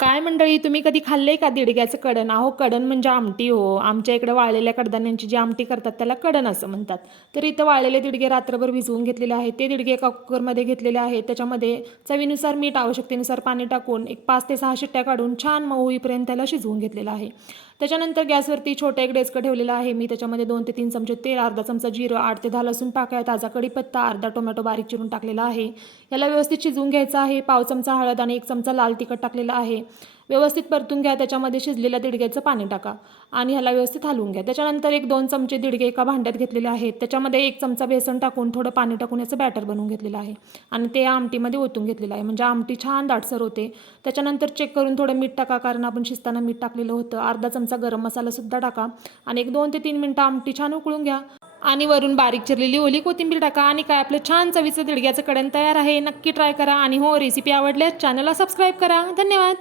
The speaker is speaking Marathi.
काय मंडळी, तुम्ही कधी खाल्लंय का दिडग्याचं कडण? अहो, कडण म्हणजे आमटी हो. आमच्या इकडे वाळलेल्या कडधान्यांची जी आमटी करतात त्याला कडण असं म्हणतात. तर इथं वाळलेले दिडगे रात्रभर भिजवून घेतलेले आहेत. ते दिडगे एका कुकरमध्ये घेतलेले आहेत. त्याच्यामध्ये चवीनुसार मीठ, आवश्यकतेनुसार पाणी टाकून एक 5 ते 6 शिट्ट्या काढून छान मऊ होईपर्यंत त्याला शिजवून घेतलेलं आहे. त्याच्यानंतर गॅसवरती छोटं एक डेचकं ठेवलेलं आहे मी. त्याच्यामध्ये 2 ते 3 चमचे तेल, अर्धा चमचा जिरं, 8 ते 10 लसूण पाकळ्या, ताजा कढीपत्ता, अर्धा टोमॅटो बारीक चिरून टाकलेला आहे. याला व्यवस्थित शिजवून घ्यायचं आहे. पाव चमचा हळद आणि 1 चमचा लाल तिखट टाकलेला आहे. व्यवस्थित परतून घ्या. त्याच्यामध्ये शिजलेल्या दिडग्याचं पाणी टाका आणि ह्याला व्यवस्थित हलवून घ्या. त्याच्यानंतर 1-2 चमचे दिडगे एका भांड्यात घेतलेले आहेत. त्याच्यामध्ये 1 चमचा बेसन टाकून थोडं पाणी टाकून याचं बॅटर बनवून घेतलेलं आहे आणि ते या आमटीमध्ये ओतून घेतलेलं आहे. म्हणजे आमटी छान दाटसर होते. त्याच्यानंतर चेक करून थोडं मीठ टाका, कारण आपण शिजताना मीठ टाकलेलं होतं. अर्धा चमचा गरम मसालासुद्धा टाका आणि 1-2 ते 3 मिनटं आमटी छान उकळून घ्या आणि वरून बारीक चिरलेली ओली कोथिंबीर टाका आणि काय आपलं छान चवीचं दिडग्याचं कडण तयार आहे. नक्की ट्राय करा आणि हो, रेसिपी आवडल्यास चॅनलला सबस्क्राईब करा. धन्यवाद.